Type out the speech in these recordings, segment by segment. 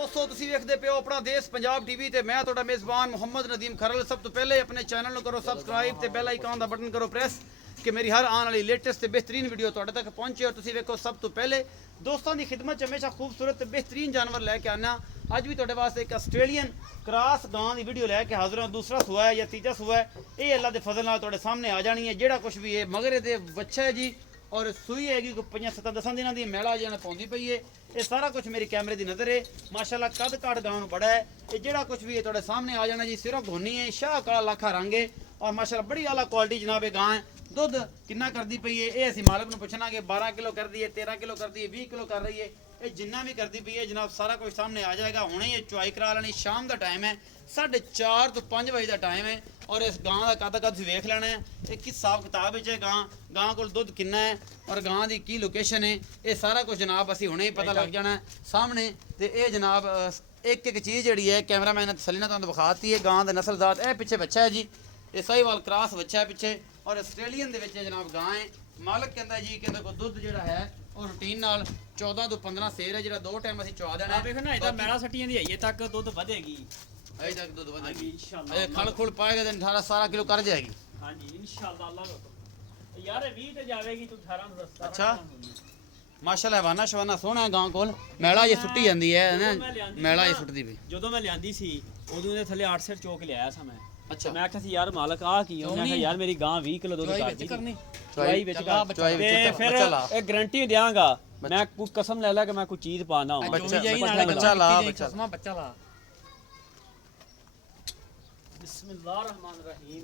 ਦੋਸਤੋ ਤੁਸੀਂ ਵੇਖਦੇ ਪਿਓ ਆਪਣਾ ਦੇਸ਼ ਪੰਜਾਬ ਟੀਵੀ ਤੇ ਮੈਂ ਤੁਹਾਡਾ ਮੇਜ਼ਬਾਨ ਮੁਹੰਮਦ ਨਦੀਮ ਖਰਲ। ਸਭ ਤੋਂ ਪਹਿਲੇ ਆਪਣੇ ਚੈਨਲ ਨੂੰ ਕਰੋ ਸਬਸਕ੍ਰਾਈਬ ਤੇ ਬੈਲ ਆਈਕਨ ਦਾ ਬਟਨ ਕਰੋ ਪ੍ਰੈਸ ਕਿ ਮੇਰੀ ਹਰ ਆਉਣ ਵਾਲੀ ਲੇਟੈਸਟ ਤੇ ਬਿਹਤਰੀਨ ਵੀਡੀਓ ਤੁਹਾਡੇ ਤੱਕ ਪਹੁੰਚੇ ਔਰ ਤੁਸੀਂ ਵੇਖੋ ਸਭ ਤੋਂ ਪਹਿਲੇ। ਦੋਸਤਾਂ ਦੀ ਖਿਦਮਤ 'ਚ ਹਮੇਸ਼ਾ ਖੂਬਸੂਰਤ ਤੇ ਬਿਹਤਰੀਨ ਜਾਨਵਰ ਲੈ ਕੇ ਆਉਂਦਾ। ਅੱਜ ਵੀ ਤੁਹਾਡੇ ਵਾਸਤੇ ਇੱਕ ਆਸਟ੍ਰੇਲੀਅਨ ਕ੍ਰਾਸ ਗਾਂ ਦੀ ਵੀਡੀਓ ਲੈ ਕੇ ਹਾਜ਼ਰ ਹਾਂ। ਦੂਸਰਾ ਸੂਆ ਹੈ ਜਾਂ ਤੀਜਾ ਸੂਆ ਹੈ, ਇਹ ਅੱਲਾ ਦੇ ਫਜ਼ਲ ਨਾਲ ਤੁਹਾਡੇ ਸਾਹਮਣੇ ਆ ਜਾਣੀ ਹੈ। ਜਿਹੜਾ ਕੁਝ ਵੀ ਹੈ ਮਗਰ ਇਹਦੇ ਬੱਚਾ ਹੈ ਜੀ और सूई हैगी को 5-7 दिन की मैला जो पौंदी पई है। ये सारा कुछ मेरी कैमरे की नज़र है। माशाल्लाह कद काट गांव बड़ा है। ये जोड़ा कुछ भी है थोड़े सामने आ जाना जी। सिर्फ घोनी है, शाह काला लाखा रंग है और माशाल्लाह बड़ी आला क्वालिटी जनाब ये गां है। दुध कितना करती पई है ये असीं मालक नूं पुछना कि 12 किलो कर दी है, 13 किलो कर दी है, 20 किलो कर रही है। ये जिन्ना भी करती पई है जनाब सारा कुछ सामने आ जाएगा। हुणे ये चुआई करा लेनी। शाम का टाइम है, 4:30 तो 5 बजे का टाइम है और इस गां का कद कद वेख लेना है। ये किस हिसाब किताब है गां को दुध किन्ना है और गां की की लोकेशन है, ये सारा कुछ जनाब असीं हुणे ही पता लग जाना है सामने। तो ये जनाब एक एक चीज़ जी है कैमरामैन ने तसल्ली नाल तुहानूं दिखाती है। गां का नस्ल जात ये पिछे बच्चा है जी, ये साहिवाल क्रॉस बच्चा है पिछे और आस्ट्रेलियन दे विच जनाब गां है। मालक कहता जी कि देखो दुध जिहड़ा है और रूटीन नाल 14 ਤੋਂ 15 सेर है, ਜਿਹੜਾ 2 टाइम ਅਸੀਂ ਚਵਾ ਦੇਣਾ ਹੈ। देखो ना इधर मैला सटियां दी है तक दूध बढ़ेगी। अभी तक दूध बढ़ेगी इंशाल्लाह। ये खल खुल पाएगा तो 18 किलो कर जाएगी। हां जी इंशाल्लाह अल्लाह को यार 20 ते जावेगी तू 18 में सस्ता। अच्छा माशाल्लाह हवाना शवाना सोहना है गां कोल। मैला ये सुट्टी ਜਾਂਦੀ है ना, मैला ये सुੱਟਦੀ ਵੀ। ਜਦੋਂ ਮੈਂ ਲਿਆਂਦੀ ਸੀ ਉਦੋਂ ਦੇ ਥੱਲੇ 8 सेर ਚੋਕ ਲਿਆਇਆ ਸਾਂ ਮੈਂ। अच्छा ਮੈਂ ਕਿਹਾ ਸੀ ਯਾਰ ਮਾਲਕ ਆ ਕੀ ਹੋ? ਮੈਂ ਕਿਹਾ ਯਾਰ ਮੇਰੀ ਗਾਂ 20 ਕਿਲੋ ਦੁੱਧ ਕਰਦੀ। ਚੁਆਈ ਵਿੱਚ ਚੁਆਈ ਤੇ ਵਿੱਚ ਫਿਰ ਇਹ ਗਾਰੰਟੀ ਦਿਆਂਗਾ ਮੈਂ ਕੋਈ ਕਸਮ ਲੈ ਲਾ ਕਿ ਮੈਂ ਕੋਈ ਚੀਜ਼ ਪਾਣਾ ਹਾਂ। ਬੱਚਾ ਲਾ ਬੱਚਾ ਲਾ। ਬਿਸਮਿल्लाह रहमान रहीम।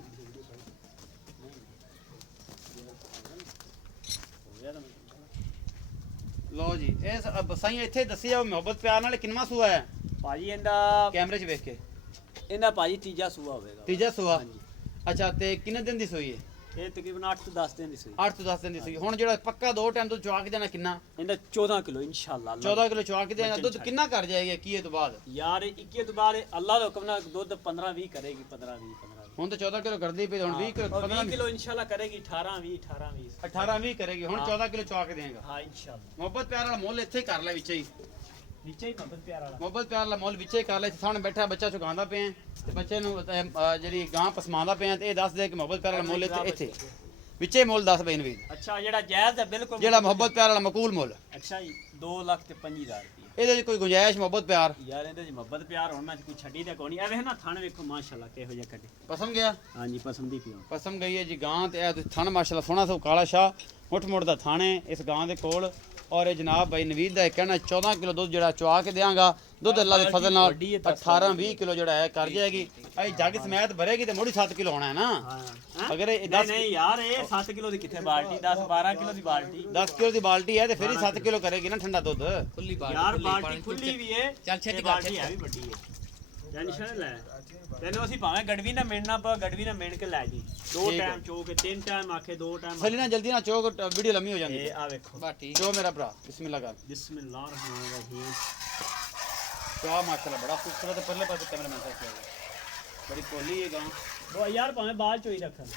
लो जी ਇਹ ਬਸਾਈ ਇੱਥੇ ਦੱਸੀ ਜਾਓ ਮੁਹੱਬਤ ਪਿਆਰ ਨਾਲ ਕਿੰਨਾ ਸੂਆ ਹੈ ਭਾਜੀ ਇਹਦਾ ਕੈਮਰੇ 'ਚ ਵੇਖ ਕੇ। ਇਹਦਾ ਭਾਜੀ ਤੀਜਾ ਸੂਆ ਹੋਵੇਗਾ। ਤੀਜਾ ਸੂਆ ਅੱਛਾ। ਤੇ ਕਿੰਨੇ ਦਿਨ ਦੀ ਸੂਈ ਹੈ? ਇਹ ਤਕਰੀਬਨ 8 ਤੋਂ 10 ਦਿਨ ਦੀ ਸੂਈ। 8 ਤੋਂ 10 ਦਿਨ ਦੀ ਸੂਈ। ਹੁਣ ਜਿਹੜਾ ਪੱਕਾ 2 ਟਾਈਮ ਤੋਂ ਚਵਾ ਕੇ ਦੇਣਾ ਕਿੰਨਾ? ਇਹਦਾ 14 ਕਿਲੋ ਇਨਸ਼ਾਅੱਲਾ। 14 ਕਿਲੋ ਚਵਾ ਕੇ ਦੇਣਾ। ਦੁੱਧ ਕਿੰਨਾ ਕਰ ਜਾਏਗਾ ਕੀ ਇਹ ਤੋਂ ਬਾਅਦ? ਯਾਰ 21 ਤੋਂ ਬਾਅਦ ਅੱਲਾਹ ਦਾ ਹੁਕਮ ਨਾਲ ਦੁੱਧ 15-20 ਕਰੇਗੀ। 15-20 ਹੁਣ ਤਾਂ 14 ਕਿਲੋ ਕਰਦੀ ਪਈ। ਹੁਣ 20 ਕਿਲੋ 15 ਕਿਲੋ ਇਨਸ਼ਾਅੱਲਾ ਕਰੇਗੀ। 18-20 18-20 ਕਰੇਗੀ। ਹੁਣ 14 ਕਿਲੋ ਚਵਾ ਕੇ ਦੇਗਾ। ਹਾਂ ਇਨਸ਼ਾਅੱਲਾ। ਮੁਹੱਬਤ ਪਿਆਰ ਵਾਲਾ ਮੁੱਲ ਇੱਥੇ ਹੀ ਕਰ ਲੈ ਵਿੱਚ ਹੀ। ਨੀਚੇ ਹੀ ਮੁਹੱਬਤ ਪਿਆਰ ਵਾਲਾ ਮੁਹੱਬਤ ਪਿਆਰ ਵਾਲਾ ਮੁੱਲ ਵਿੱਚੇ ਕਰ ਲੈ। ਸਾਹਮਣੇ ਬੈਠਾ ਬੱਚਾ ਚੁਗਾਉਂਦਾ ਪਿਆ ਤੇ ਬੱਚੇ ਨੂੰ ਜਿਹੜੀ ਗਾਂ ਪਸਮਾਉਂਦਾ ਪਿਆ ਤੇ ਇਹ ਦੱਸ ਦੇ ਕਿ ਮੁਹੱਬਤ ਪਿਆਰ ਵਾਲਾ ਮੁੱਲ ਇੱਥੇ ਵਿੱਚੇ ਮੁੱਲ ਦੱਸ ਬਈ ਨਵੀਦ। ਅੱਛਾ ਜਿਹੜਾ ਜਾਇਜ਼ ਹੈ ਬਿਲਕੁਲ। ਜਿਹੜਾ ਮੁਹੱਬਤ ਪਿਆਰ ਵਾਲਾ ਮਕੂਲ ਮੁੱਲ। ਅੱਛਾ ਜੀ 2,25,000 ਰੁਪਏ। ਇਹਦੇ 'ਚ ਕੋਈ ਗੁੰਜਾਇਸ਼ ਮੁਹੱਬਤ ਪਿਆਰ? ਯਾਰ ਇਹਦੇ 'ਚ ਮੁਹੱਬਤ ਪਿਆਰ ਹੁਣ ਮੈਂ ਕੋਈ ਛੱਡੀ ਤੇ ਕੋਈ ਨਹੀਂ। ਇਹ ਵੇਖ ਨਾ ਥਣ ਵੇਖੋ ਮਾਸ਼ਾਅੱਲਾ ਕਿਹੋ ਜਿਹਾ ਕੱਢੇ। ਪਸਮ ਗਿਆ? ਹਾਂਜੀ ਪਸੰਦੀ ਪਿਓ ਪਸਮ ਗਈ ਹੈ ਜੀ ਗਾਂ ਤੇ ਇਹ ਥਣ ਮਾਸ਼ਾਅੱਲਾ ਸੋਹਣਾ ਸੋ ਕਾਲਾ ਸ਼ਾਹ ਮੁੱਠ ਮੁੱਠ ਦਾ ਥਣ ਹੈ ਇਸ ਗਾਂ ਦੇ ਕੋਲ। और ये जनाब भाई नवीद का कहना 14 किलो दुध जो चुआ के देंगा। दुध अल्लाह के फजल नाल 18-20 किलो जो है कर जाएगी। जग समेत भरेगी तो मुड़ी 7 किलो होना है ना। अगर 10 नहीं यार ये 7 किलो की कितने बाल्टी 10-12 किलो की बाल्टी 10 किलो की बाल्टी है तो फिर ही 7 किलो करेगी ना ठंडा दुध। खुली यार बाल्टी खुली भी है। चल छेती बाल्टी है भी बड़ी है। टेंशन ले तेन ਅਸੀਂ ਭਾਵੇਂ ਗੜਵੀ ਨਾ ਮਿਲਣਾ ਪਾ ਗੜਵੀ ਨਾ ਮਿਲ ਕੇ ਲੈ ਜੀ। 2 ਟਾਈਮ ਚੋ ਕੇ 3 ਟਾਈਮ ਆਖੇ 2 ਟਾਈਮ ਚਲੀ ਨਾ ਜਲਦੀ ਨਾ ਚੋਕ ਵੀਡੀਓ ਲੰਮੀ ਹੋ ਜਾਂਦੀ। ਇਹ ਆ ਵੇਖੋ ਬਾਟੀ ਚੋ ਮੇਰਾ ਭਰਾ ਬਿਸमिल्लाह कर। बिस्मिल्लाह रहमान रहीम। चो माशाल्लाह बड़ा खूबसूरत है। पहले पास कैमरा मैन साहब बड़ी कोली है गांव। वो यार भाਵੇਂ बाल चोई रखन।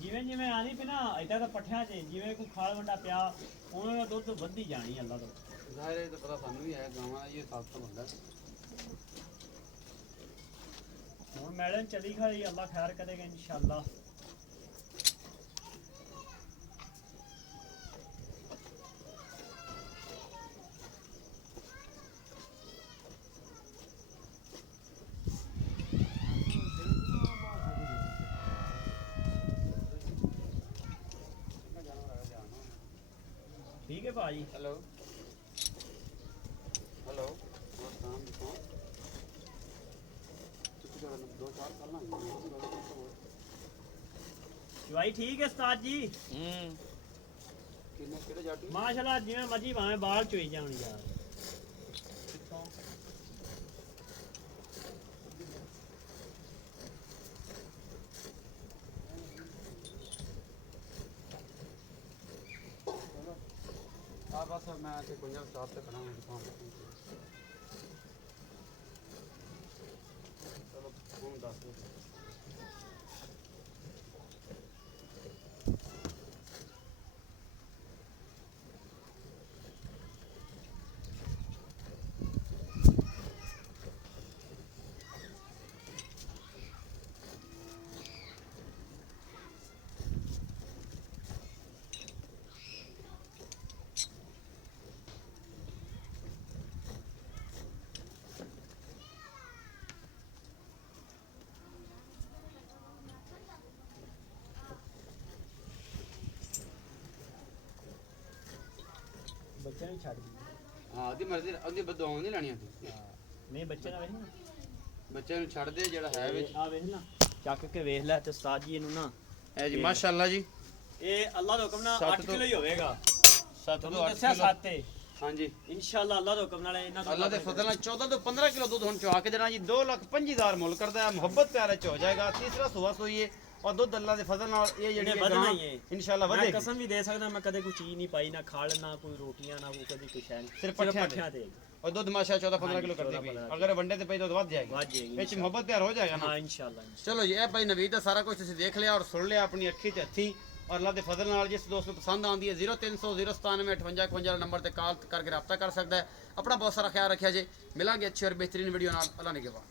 ਜਿਵੇਂ ਜਿਵੇਂ ਆਣੀ ਪਈ ਨਾ ਇਦਾਂ ਦਾ ਪੱਠਿਆਂ 'ਚ ਜਿਵੇਂ ਕੋਈ ਖਾਲ ਵੰਡਾ ਪਿਆ ਉਵੇਂ ਦਾ ਦੁੱਧ ਵੱਧੀ ਜਾਣੀ ਅੱਲਾ ਤੋਂ। ਜ਼ਾਹਿਰ ਹੈ ਤਾਂ ਪਤਾ ਸਾਨੂੰ ਵੀ ਹੈ ਗਾਵਾਂ ਦਾ ਇਹ ਸਾਫ ਤਾਂ ਹੁੰਦਾ। ਹੁਣ ਮੈਡਮ ਚਲੀ ਖਾਈ ਅੱਲਾ ਖੈਰ ਕਰੇਗਾ ਇਨਸ਼ਾਅੱਲਾ। ठीक है भाई। हेलो हेलो भाई ठीक है उस्ताद जी। ਕਿਹੜੇ ਜਾਟੀ ਮਾਸ਼ਾਅੱਲਾ ਜਿਵੇਂ ਮਰਜੀ ਭਾਵੇਂ ਬਾਲ ਚੋਈ ਜਾਣ ਯਾਰ ਕਿੱਥੋਂ ਆ ਬਸ ਮੈਂ ਤੇ ਕੋਈ ਸਟਾਪ ਤੇ ਖੜਾ ਹਾਂ ਦੁਕਾਨ ਤੇ ਚਲੋ ਹੁਣ ਦੱਸ ਦਿਓ ਬੱਚੇ ਨੂੰ ਛੱਡ ਦੀ ਹਾਂ ਉਹਦੀ ਮਰਜ਼ੀ ਉਹਦੀ ਬਦਵਾਉਂ ਨਹੀਂ ਲੈਣੀਆਂ ਤੂੰ ਨਹੀਂ ਬੱਚੇ ਨਾ ਵੇਖ ਨਾ ਬੱਚੇ ਨੂੰ ਛੱਡ ਦੇ ਜਿਹੜਾ ਹੈ ਵਿੱਚ ਆ ਵੇਖ ਨਾ ਚੱਕ ਕੇ ਵੇਖ ਲੈ ਤੇ ਉਸਤਾਦ ਜੀ ਇਹਨੂੰ ਨਾ ਇਹ ਜੀ ਮਾਸ਼ਾਅੱਲਾ ਜੀ ਇਹ ਅੱਲਾ ਦਾ ਹੁਕਮ ਨਾਲ 8 ਕਿਲੋ ਹੀ ਹੋਵੇਗਾ 7 ਤੁਹਾਨੂੰ ਤੋਂ 8 ਦੱਸਿਆ ਕਿਲੋ 7 ਹਾਂਜੀ ਇਨਸ਼ਾਅੱਲਾ ਅੱਲਾ ਦੇ ਹੁਕਮ ਨਾਲ ਇਹਨਾਂ ਤੋਂ ਅੱਲਾ ਦੇ ਫਜ਼ਲ ਨਾਲ 14 ਤੋਂ 15 ਕਿਲੋ ਦੁੱਧ ਹੁਣ ਚੁਆ ਕੇ ਦੇਣਾ ਜੀ 2,25,000 ਮੁੱਲ ਕਰਦਾ ਹੈ ਮੁਹੱਬਤ ਪਿਆਰੇ ਚ ਹੋ ਜਾਏਗਾ ਤੀਸਰਾ ਸੁਆ ਸੋਈ ਹੈ ਔਰ ਦੁੱਧ ਅੱਲਾ ਦੇ ਫਜ਼ਲ ਨਾਲ ਇਹ ਜਿਹੜੀ ਇਹਨੇ ਵਧਣਾ ਹੀ ਹੈ ਇਨਸ਼ਾਅੱਲਾ ਮੈਂ ਵਧੇਗੀ ਕਸਮ ਵੀ ਦੇ ਸਕਦਾ ਮੈਂ ਕਦੇ ਕੋਈ ਚੀਜ਼ ਨਹੀਂ ਪਾਈ ਨਾ ਖਾਲ ਨਾ ਕੋਈ ਰੋਟੀਆਂ ਨਾ ਕੋਈ ਕਦੀ ਕੁਛ ਹੈ ਨਹੀਂ ਸਿਰਫ ਪੱਠਿਆਂ ਤੇ और दूध माशा 14-15 किलो करती पई अगर वनडे ते पई तो वध जाएगी ਵੱਧ ਜਾਏਗੀ ਵਿੱਚ ਮੁਹੱਬਤ ਪਿਆਰ ਹੋ ਜਾਏਗਾ ਨਾ ਹਾਂ ਇਨਸ਼ਾਅੱਲਾ ਚਲੋ ਜੀ ਇਹ ਭਾਈ ਨਵੀਦ ਦਾ ਸਾਰਾ ਕੁਝ ਤੁਸੀਂ ਦੇਖ ਲਿਆ ਔਰ ਸੁਣ ਲਿਆ ਆਪਣੀ ਅੱਖੀ ਤੇ ਹੱਥੀ ਔਰ ਅੱਲਾ ਦੇ ਫਜ਼ਲ ਨਾਲ ਜਿਸ ਦੋਸਤ ਨੂੰ ਪਸੰਦ ਆਉਂਦੀ ਹੈ 0300 097 58 ਨੰਬਰ ਤੇ ਕਾਲ ਕਰਕੇ ਰਾਬਤਾ ਕਰ ਸਕਦਾ ਹੈ ਆਪਣਾ ਬਹੁਤ ਸਾਰਾ ਖਿਆਲ ਰੱਖਿਆ ਜੀ ਮਿਲਾਂਗੇ ਅੱਛੀ ਔਰ ਬਿਹਤਰੀਨ ਵੀਡੀਓ ਨਾਲ ਅੱਲਾ ਨਿਗਹਿਬਾਨ